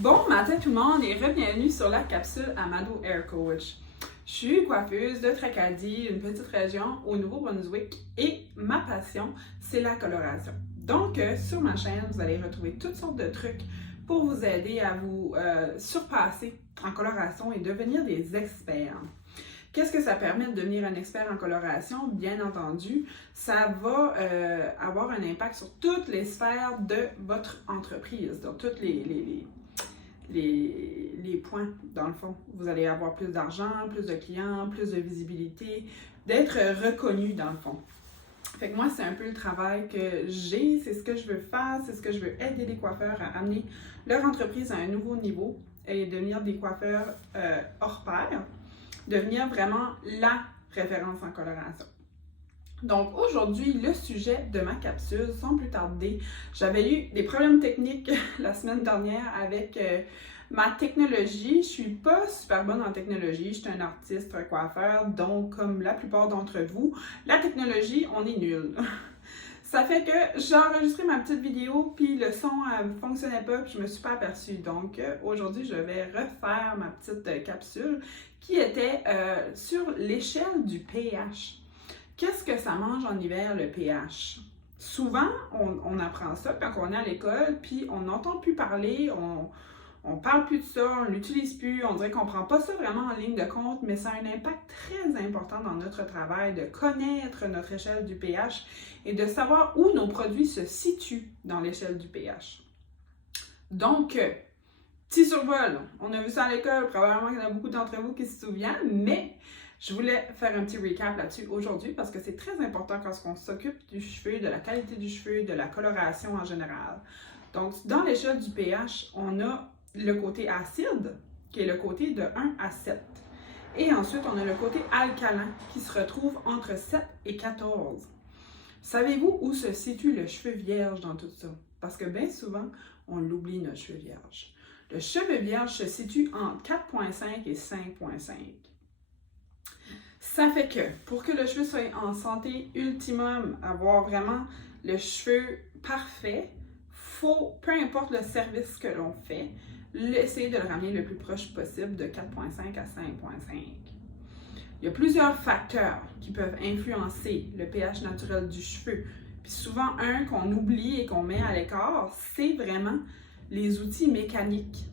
Bon matin tout le monde et bienvenue sur la capsule Amado Hair Coach. Je suis coiffeuse de Tracadie, une petite région au Nouveau-Brunswick et ma passion, c'est la coloration. Donc, sur ma chaîne, vous allez retrouver toutes sortes de trucs pour vous aider à vous surpasser en coloration et devenir des experts. Qu'est-ce que ça permet de devenir un expert en coloration? Bien entendu, ça va avoir un impact sur toutes les sphères de votre entreprise, donc tous les points, dans le fond. Vous allez avoir plus d'argent, plus de clients, plus de visibilité, d'être reconnu, dans le fond. Fait que moi, c'est un peu le travail que j'ai, c'est ce que je veux faire, c'est ce que je veux aider les coiffeurs à amener leur entreprise à un nouveau niveau et devenir des coiffeurs hors pair, devenir vraiment la référence en coloration. Donc aujourd'hui, le sujet de ma capsule, sans plus tarder, j'avais eu des problèmes techniques la semaine dernière avec ma technologie. Je suis pas super bonne en technologie, je suis un artiste, un coiffeur, donc comme la plupart d'entre vous, la technologie, on est nul. Ça fait que j'ai enregistré ma petite vidéo, puis le son ne fonctionnait pas, puis je me suis pas aperçue. Donc aujourd'hui, je vais refaire ma petite capsule qui était sur l'échelle du pH. Qu'est-ce que ça mange en hiver, le pH? Souvent, on apprend ça quand on est à l'école, puis on n'entend plus parler, on parle plus de ça, on l'utilise plus, on dirait qu'on ne prend pas ça vraiment en ligne de compte, mais ça a un impact très important dans notre travail de connaître notre échelle du pH et de savoir où nos produits se situent dans l'échelle du pH. Donc, petit survol, on a vu ça à l'école, probablement qu'il y en a beaucoup d'entre vous qui se souviennent, mais je voulais faire un petit recap là-dessus aujourd'hui parce que c'est très important quand on s'occupe du cheveu, de la qualité du cheveu, de la coloration en général. Donc, dans l'échelle du pH, on a le côté acide, qui est le côté de 1 à 7. Et ensuite, on a le côté alcalin, qui se retrouve entre 7 et 14. Savez-vous où se situe le cheveu vierge dans tout ça? Parce que bien souvent, on l'oublie, notre cheveu vierge. Le cheveu vierge se situe entre 4,5 et 5,5. Ça fait que, pour que le cheveu soit en santé ultimum, avoir vraiment le cheveu parfait, faut, peu importe le service que l'on fait, essayer de le ramener le plus proche possible de 4,5 à 5,5. Il y a plusieurs facteurs qui peuvent influencer le pH naturel du cheveu. Puis souvent, un qu'on oublie et qu'on met à l'écart, c'est vraiment les outils mécaniques.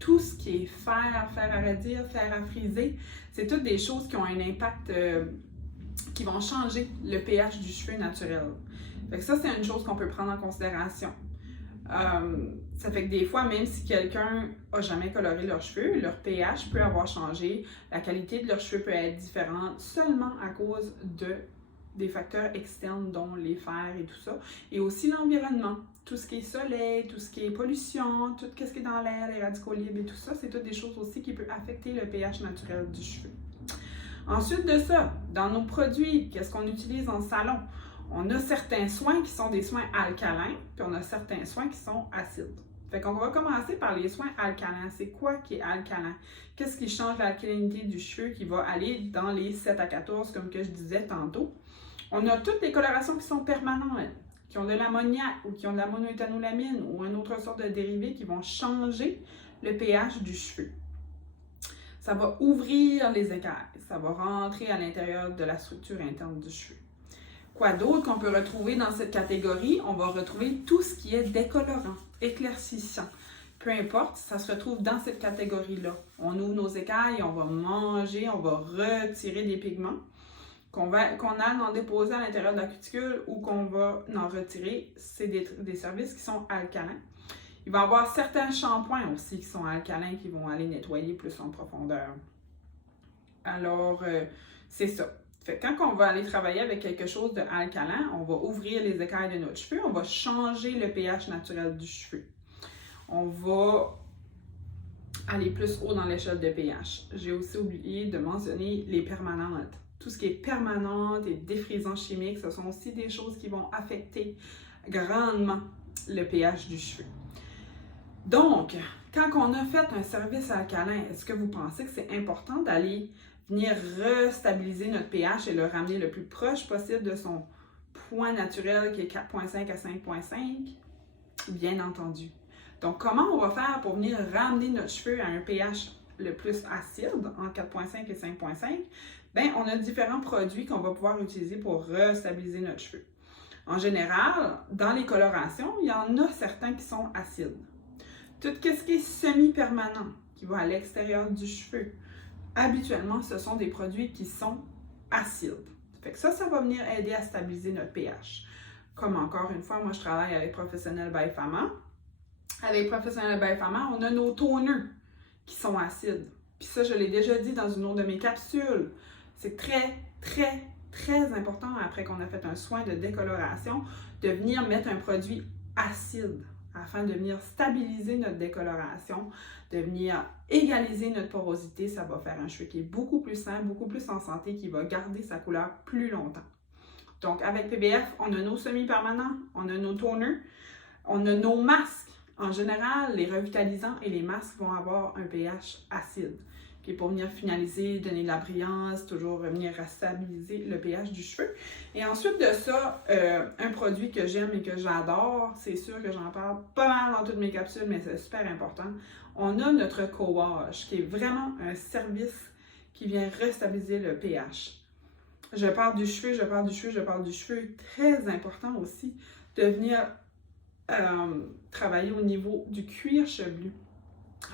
Tout ce qui est fer à raidir, fer à friser, c'est toutes des choses qui ont un impact, qui vont changer le pH du cheveu naturel. Fait que ça, c'est une chose qu'on peut prendre en considération. Ça fait que des fois, même si quelqu'un n'a jamais coloré leurs cheveux, leur pH peut avoir changé, la qualité de leurs cheveux peut être différente seulement à cause des facteurs externes, dont les fers et tout ça, et aussi l'environnement. Tout ce qui est soleil, tout ce qui est pollution, tout ce qui est dans l'air, les radicaux libres et tout ça, c'est toutes des choses aussi qui peuvent affecter le pH naturel du cheveu. Ensuite de ça, dans nos produits, qu'est-ce qu'on utilise en salon? On a certains soins qui sont des soins alcalins, puis on a certains soins qui sont acides. Fait qu'on va commencer par les soins alcalins. C'est quoi qui est alcalin? Qu'est-ce qui change l'alcalinité du cheveu qui va aller dans les 7 à 14, comme que je disais tantôt? On a toutes les colorations qui sont permanentes, qui ont de l'ammoniac ou qui ont de la monoéthanolamine ou une autre sorte de dérivé qui vont changer le pH du cheveu. Ça va ouvrir les écailles, ça va rentrer à l'intérieur de la structure interne du cheveu. Quoi d'autre qu'on peut retrouver dans cette catégorie? On va retrouver tout ce qui est décolorant, éclaircissant. Peu importe, ça se retrouve dans cette catégorie-là. On ouvre nos écailles, on va manger, on va retirer des pigments qu'on a en déposer à l'intérieur de la cuticule ou qu'on va en retirer. C'est des services qui sont alcalins. Il va y avoir certains shampoings aussi qui sont alcalins qui vont aller nettoyer plus en profondeur. Alors, c'est ça. Fait que quand on va aller travailler avec quelque chose d'alcalin, on va ouvrir les écailles de notre cheveu, on va changer le pH naturel du cheveu. On va aller plus haut dans l'échelle de pH. J'ai aussi oublié de mentionner les permanentes. Tout ce qui est permanente et défrisant chimique, ce sont aussi des choses qui vont affecter grandement le pH du cheveu. Donc, quand on a fait un service alcalin, est-ce que vous pensez que c'est important d'aller venir restabiliser notre pH et le ramener le plus proche possible de son point naturel qui est 4,5 à 5,5? Bien entendu. Donc, comment on va faire pour venir ramener notre cheveu à un pH le plus acide, entre 4,5 et 5,5? Bien, on a différents produits qu'on va pouvoir utiliser pour restabiliser notre cheveu. En général, dans les colorations, il y en a certains qui sont acides. Tout ce qui est semi-permanent, qui va à l'extérieur du cheveu, habituellement, ce sont des produits qui sont acides. Fait que ça va venir aider à stabiliser notre pH. Comme encore une fois, moi je travaille avec Professionnel by Fama. Avec Professionnel by Fama, on a nos toners qui sont acides. Puis ça, je l'ai déjà dit dans une autre de mes capsules. C'est très, très, très important après qu'on a fait un soin de décoloration de venir mettre un produit acide afin de venir stabiliser notre décoloration, de venir égaliser notre porosité. Ça va faire un cheveu qui est beaucoup plus sain, beaucoup plus en santé, qui va garder sa couleur plus longtemps. Donc, avec PBF, on a nos semi-permanents, on a nos toners, on a nos masques. En général, les revitalisants et les masques vont avoir un pH acide, qui est pour venir finaliser, donner de la brillance, toujours venir stabiliser le pH du cheveu. Et ensuite de ça, un produit que j'aime et que j'adore, c'est sûr que j'en parle pas mal dans toutes mes capsules, mais c'est super important. On a notre co-wash, qui est vraiment un service qui vient restabiliser le pH. Je parle du cheveu. Très important aussi de venir travailler au niveau du cuir chevelu.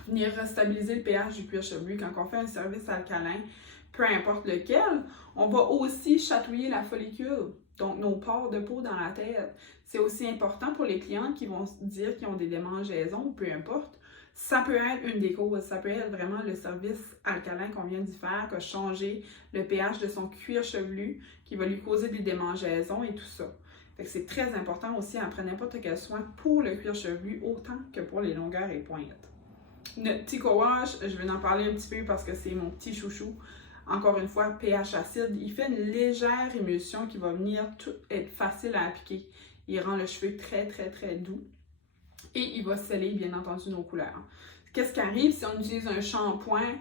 Venir restabiliser le pH du cuir chevelu quand on fait un service alcalin, peu importe lequel. On va aussi chatouiller la follicule, donc nos pores de peau dans la tête. C'est aussi important pour les clients qui vont dire qu'ils ont des démangeaisons ou peu importe. Ça peut être une des causes, ça peut être vraiment le service alcalin qu'on vient d'y faire, qui a changé le pH de son cuir chevelu, qui va lui causer des démangeaisons et tout ça. Fait que c'est très important aussi après n'importe quel soin pour le cuir chevelu, autant que pour les longueurs et pointes. Notre petit co-wash, je vais en parler un petit peu parce que c'est mon petit chouchou. Encore une fois, pH acide, il fait une légère émulsion qui va venir être facile à appliquer. Il rend le cheveu très, très, très doux. Et il va sceller, bien entendu, nos couleurs. Qu'est-ce qui arrive si on utilise un shampoing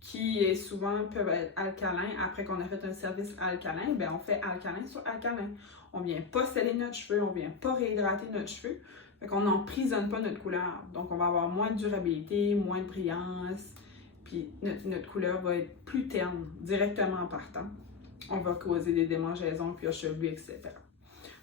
qui est souvent peut être alcalin après qu'on a fait un service alcalin? Bien, on fait alcalin sur alcalin. On ne vient pas sceller notre cheveu, on ne vient pas réhydrater notre cheveu. Fait qu'on n'emprisonne pas notre couleur. Donc, on va avoir moins de durabilité, moins de brillance. Puis, notre couleur va être plus terne directement en partant. On va causer des démangeaisons, cuir chevelu, etc.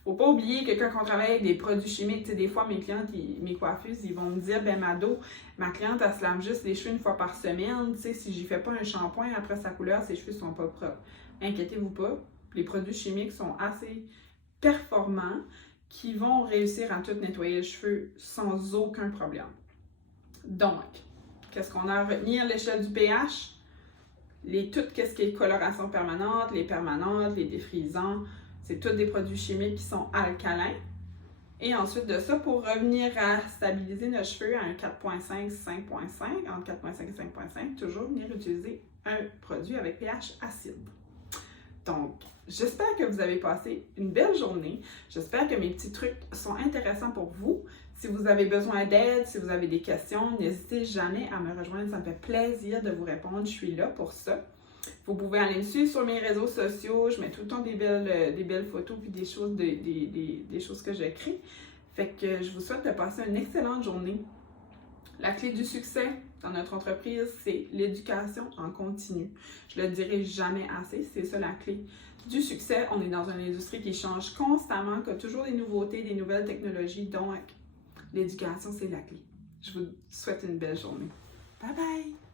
Faut pas oublier que quand on travaille avec des produits chimiques, tu sais, des fois, mes clientes, mes coiffeuses, ils vont me dire, ben Mado, ma cliente, elle se lave juste les cheveux une fois par semaine. Tu sais, si j'y fais pas un shampoing après sa couleur, ses cheveux sont pas propres. Inquiétez-vous pas, les produits chimiques sont assez performants qui vont réussir à tout nettoyer le cheveu sans aucun problème. Donc, qu'est-ce qu'on a à retenir? L'échelle du pH, tout ce qui est coloration permanente, les permanentes, les défrisants, c'est tous des produits chimiques qui sont alcalins. Et ensuite de ça, pour revenir à stabiliser nos cheveux à un 4,5, 5,5, entre 4,5 et 5,5, toujours venir utiliser un produit avec pH acide. Donc, j'espère que vous avez passé une belle journée. J'espère que mes petits trucs sont intéressants pour vous. Si vous avez besoin d'aide, si vous avez des questions, n'hésitez jamais à me rejoindre. Ça me fait plaisir de vous répondre. Je suis là pour ça. Vous pouvez aller me suivre sur mes réseaux sociaux. Je mets tout le temps des belles photos puis des choses que j'écris. Fait que je vous souhaite de passer une excellente journée. La clé du succès dans notre entreprise, c'est l'éducation en continu. Je le dirai jamais assez, c'est ça la clé du succès. On est dans une industrie qui change constamment, qui a toujours des nouveautés, des nouvelles technologies. Donc, l'éducation, c'est la clé. Je vous souhaite une belle journée. Bye bye!